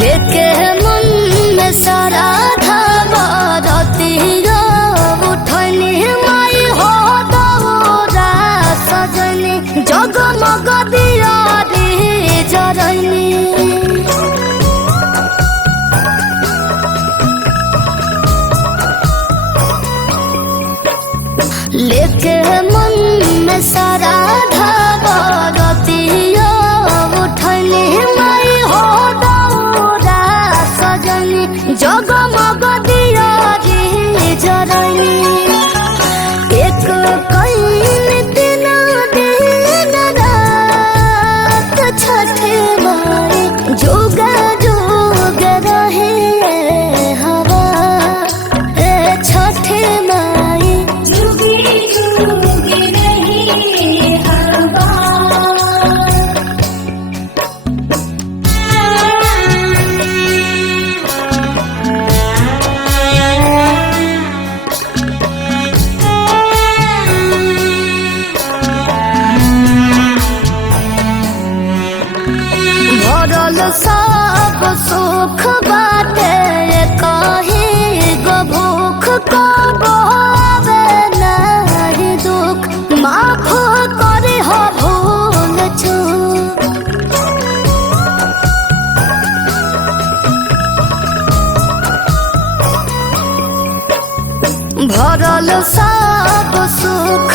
लेके मन में सारा धावरतिया उठनी माई हो दौरा सजनी जगमग दिया रे जरनी लेके मन में सारा धावरतिया उठनी माई हो जगमग दिया रे जरनी एक कईन दिन दिन रात छठ माई जोग जोग रहे हवा छठ माई जोग जोग रहे हवा। भरल सब सुख बाटे कहीं गो भूख कबे नहीं दुख माफ करे हो भूल चूक भरल सब सुख